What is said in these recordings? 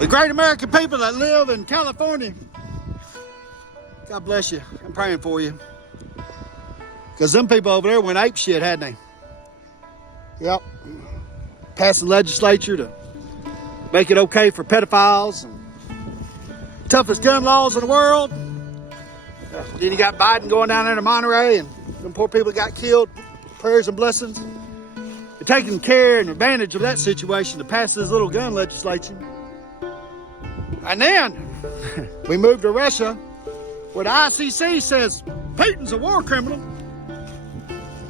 The great American people that live in California, God bless you. I'm praying for you. Because them people over there went ape shit, hadn't they? Yep. Passing legislature to make it okay for pedophiles and toughest gun laws in the world. Then you got Biden going down there to Monterey and them poor people got killed. Prayers and blessings. They're taking care and advantage of that situation to pass this little gun legislation. And then we moved to Russia, where the ICC says Putin's a war criminal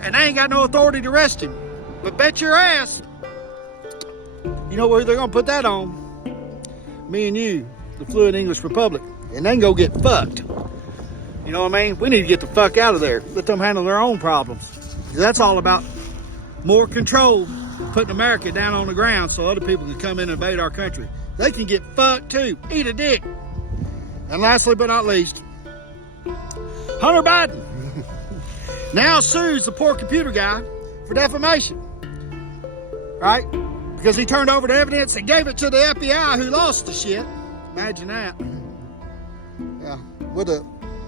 and they ain't got no authority to arrest him. But bet your ass, you know where they're gonna put that on? Me and you, the fluid English Republic, and they can go get fucked. You know what I mean? We need to get the fuck out of there. Let them handle their own problems. That's all about more control, putting America down on the ground so other people can come in and invade our country. They can get fucked too. Eat a dick. And lastly but not least, Hunter Biden now sues the poor computer guy for defamation. Right? Because he turned over the evidence and gave it to the FBI who lost the shit. Imagine that. Yeah. With a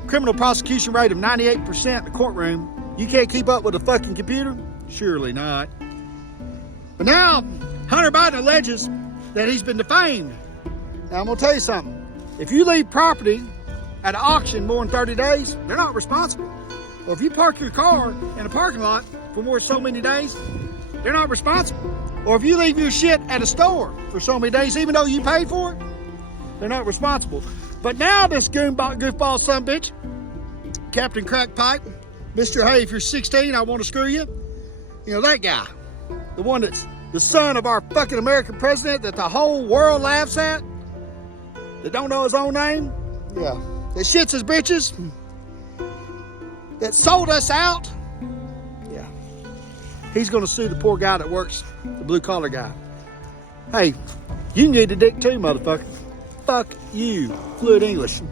criminal prosecution rate of 98% in the courtroom, you can't keep up with a fucking computer? Surely not. But now, Hunter Biden alleges that he's been defamed. Now, I'm going to tell you something. If you leave property at an auction more than 30 days, they're not responsible. Or if you park your car in a parking lot for more than so many days, they're not responsible. Or if you leave your shit at a store for so many days, even though you paid for it, they're not responsible. But now this goofball sumbitch, Captain Crackpipe, Mr. Hey, if you're 16, I want to screw you. You know, that guy, the one that's the son of our fucking American president that the whole world laughs at, that don't know his own name, yeah, that shits his bitches, that sold us out, yeah, he's going to sue the poor guy that works, the blue collar guy. Hey, you can get a dick too, motherfucker. Fuck you, fluid English.